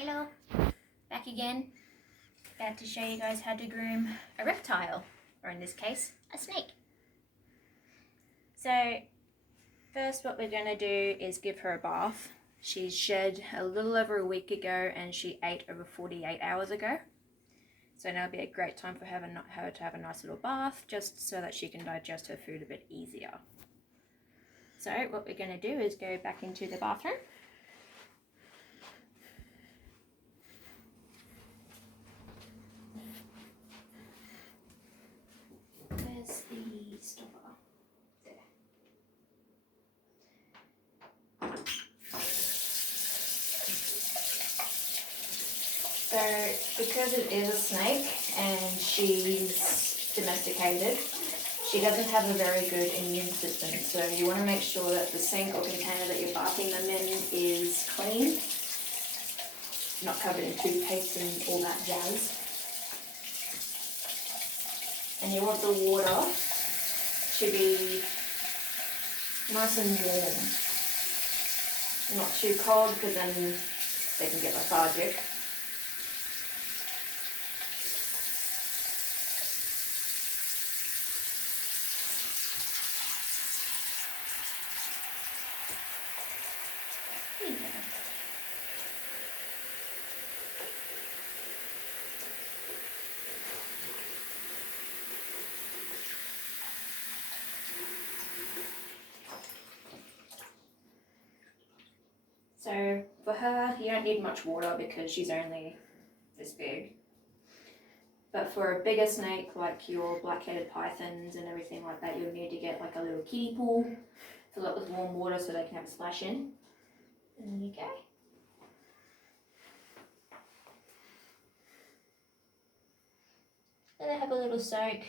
Hello, back again. About to show you guys how to groom a reptile, or in this case, a snake. So first what we're going to do is give her a bath. She's shed a little over a week ago and she ate over 48 hours ago. So now would be a great time for her to have a nice little bath, just so that she can digest her food a bit easier. So what we're going to do is go back into the bathroom. Where's the stopper? There. So because it is a snake and she's domesticated, she doesn't have a very good immune system. So you want to make sure that the sink or container that you're bathing them in is clean, not covered in toothpaste and all that jazz. And you want the water to be nice and warm. Not too cold because then they can get lethargic. So for her, you don't need much water because she's only this big. But for a bigger snake, like your black-headed pythons and everything like that, you'll need to get like a little kiddie pool, fill it with warm water so they can have a splash in. And there you go. Then they have a little soak.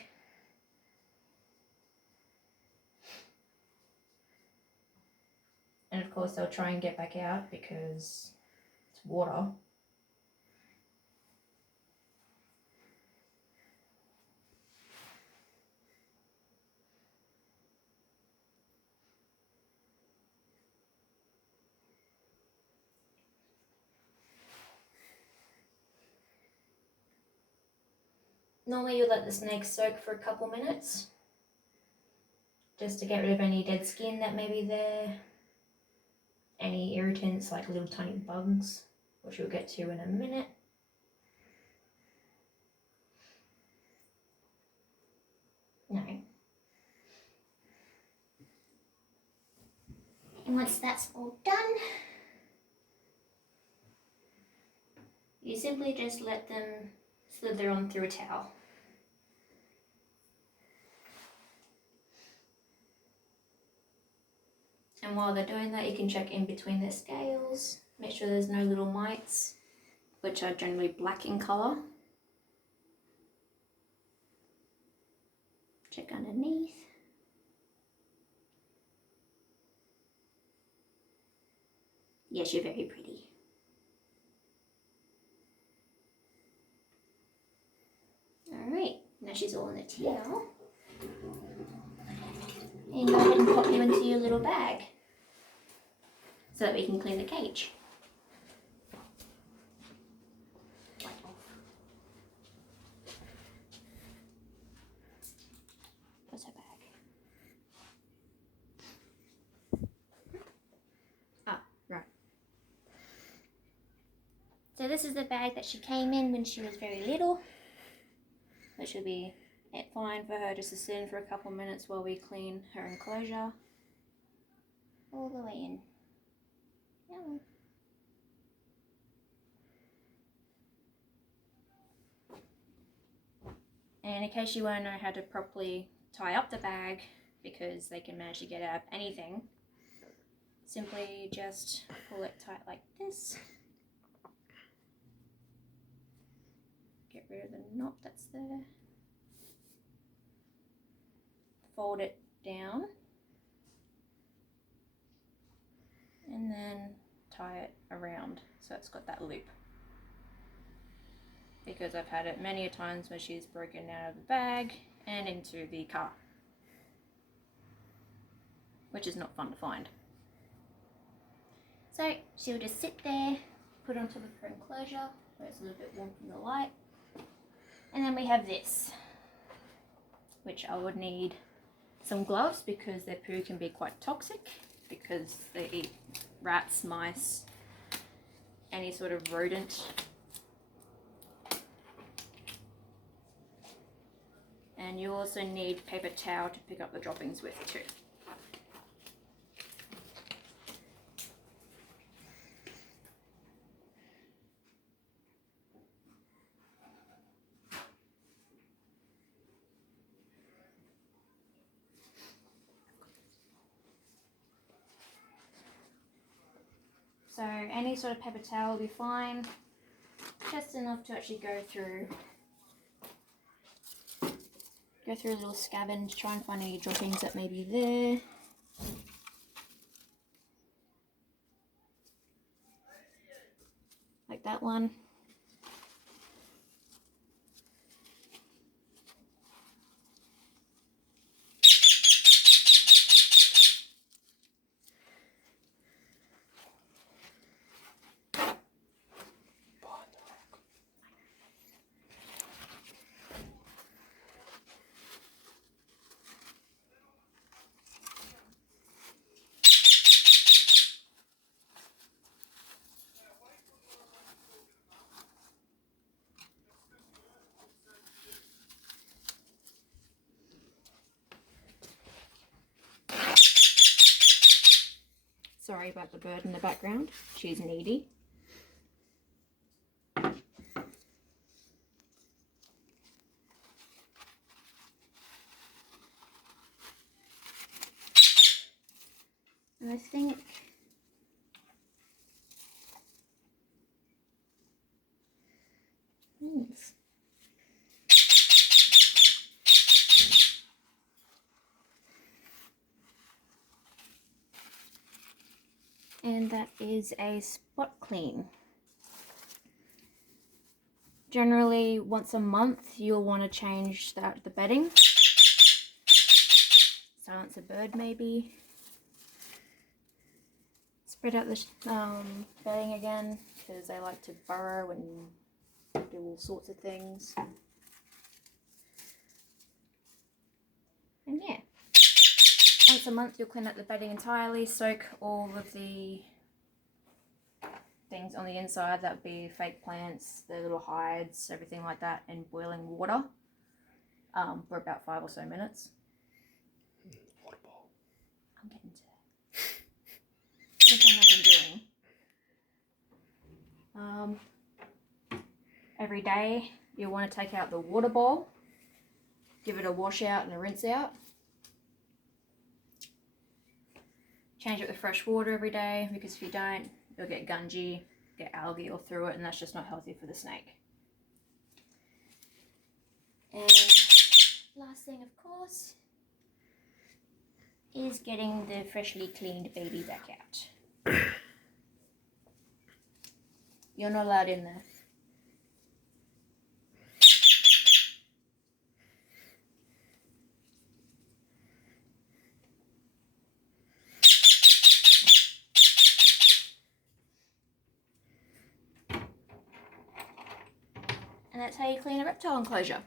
And of course they'll try and get back out because it's water. Normally you let the snake soak for a couple minutes, just to get rid of any dead skin that may be there, any irritants like little tiny bugs, which we'll get to in a minute. No. And once that's all done, you simply just let them slither on through a towel. And while they're doing that, you can check in between their scales, make sure there's no little mites, which are generally black in colour. Check underneath. Yes, you're very pretty. Alright, now she's all in the towel. And go ahead and pop you into your little bag so that we can clean the cage. Where's her bag? Ah, right. So this is the bag that she came in when she was very little, which will be fine for her just to sit in for a couple minutes while we clean her enclosure. All the way in. Yeah. And in case you want to know how to properly tie up the bag, because they can manage to get out of anything, simply just pull it tight like this. Get rid of the knot that's there. Fold it down. And then tie it around so it's got that loop. Because I've had it many a times where she's broken out of the bag and into the car, which is not fun to find. So she'll just sit there put on top of her enclosure where it's a little bit warm from the light. And then we have this, which I would need some gloves because their poo can be quite toxic because they eat rats, mice, any sort of rodent. And you also need paper towel to pick up the droppings with too. So any sort of paper towel will be fine, just enough to actually go through a little scavenge, try and find any droppings that may be there. Like that one. Sorry about the bird in the background, she's needy. And I think and that is a spot clean. Generally, once a month, you'll want to change the bedding. Silence a bird, maybe. Spread out the bedding again, because they like to burrow and do all sorts of things. And yeah. Once a month, you'll clean up the bedding entirely, soak all of the things on the inside, that would be fake plants, the little hides, everything like that, in boiling water for about 5 or so minutes. Water bowl. I'm getting to that. That's what I'm doing. Every day, you'll want to take out the water bowl, give it a wash out and a rinse out. Change it with fresh water every day, because if you don't, you'll get gungy, get algae all through it, and that's just not healthy for the snake. And last thing, of course, is getting the freshly cleaned baby back out. You're not allowed in there. And that's how you clean a reptile enclosure.